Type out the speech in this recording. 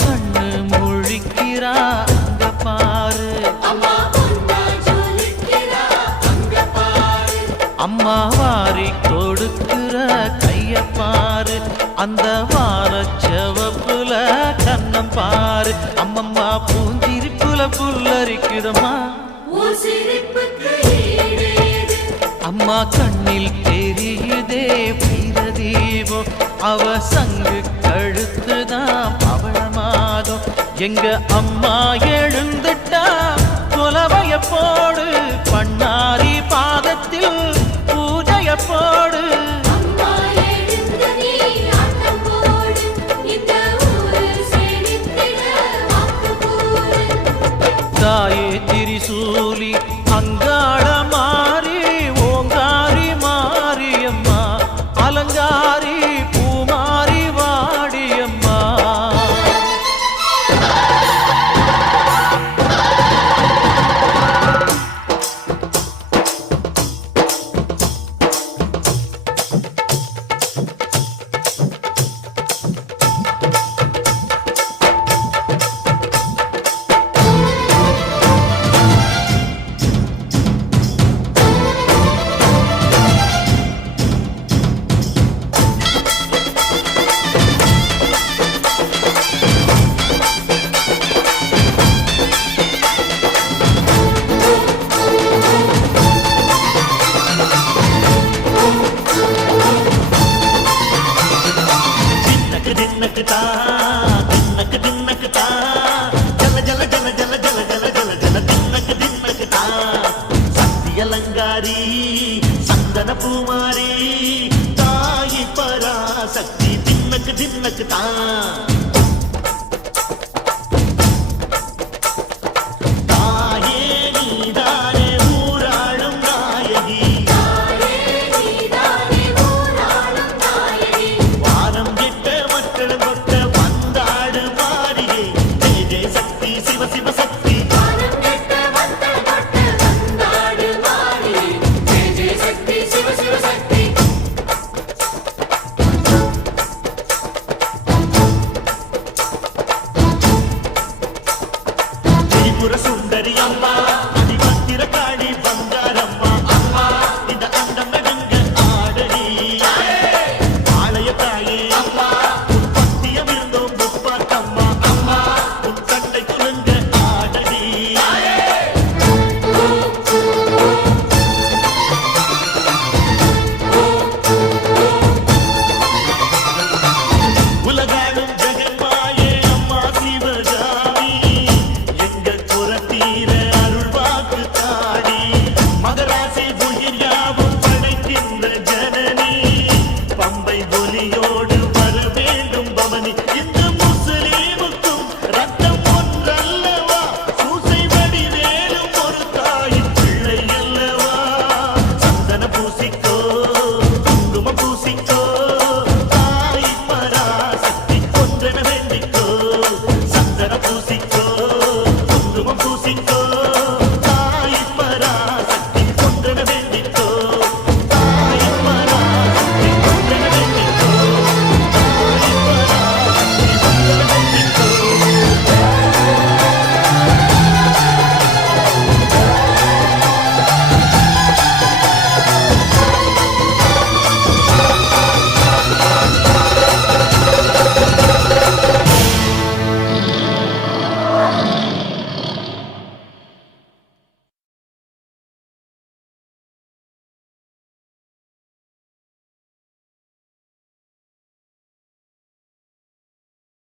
கண்ணு முழிக்கிறா அங்க பாரு, அம்மா வாரி கொடுக்கிற கைய பாரு, அந்த வாரச்சவப்புல கண்ணம் பாரு. அம்மம்மா பூஞ்சிரிப்புல புல்லரிக்குதம்மா, அம்மா கண்ணில் தெரியுதே வீரதீபம், அவ சங்கு கழுத்துதான் பவளமாதம். எங்க அம்மா எழுந்துட்டா கொலவைய போடு, பண்ணாரி பாதத்தில் பூஜைய போடு. தாயே திரிசூலி அங்காள மாறி ஓங்காரி மாரியம்மா, அலங்காரி பூமாரி வாடியம்மா. சக்தியலங்காரி சந்தன பூமாரி தாயி பராசக்தி தின்னக்கு தின்னக்கு தான். சுந்தரி அம்மா அதிபத்திர காடி பங்காரம்மா, அம்மா இந்த அண்டம் நடுங்க ஆடடி ஆலய தாயே, அம்மா உன் பத்தியம் இருந்தோம் முப்பாட்டம்மா, அம்மா உன் கட்டை குலுங்க ஆடடி. உலகாடும் ஜெகன்மாயே அம்மா சிவகாமி, மகராசி உயிர் யாவும் படைக்கின்ற ஜனனி, பம்பை ஒலியோடு வர வேண்டும் பவனி. இந்த முஸ்லீமுக்கும் ரத்தம் ஒன்றல்லவா, சூசை வடிவேலும் ஒரு தாயின் பிள்ளை அல்லவா. சந்தன பூசிக்கோ குங்குமம் பூசிக்கோ, தாய் பராசக்தி ஒன்றென வேண்டிக்கோ, சந்தன பூசிக்கோ.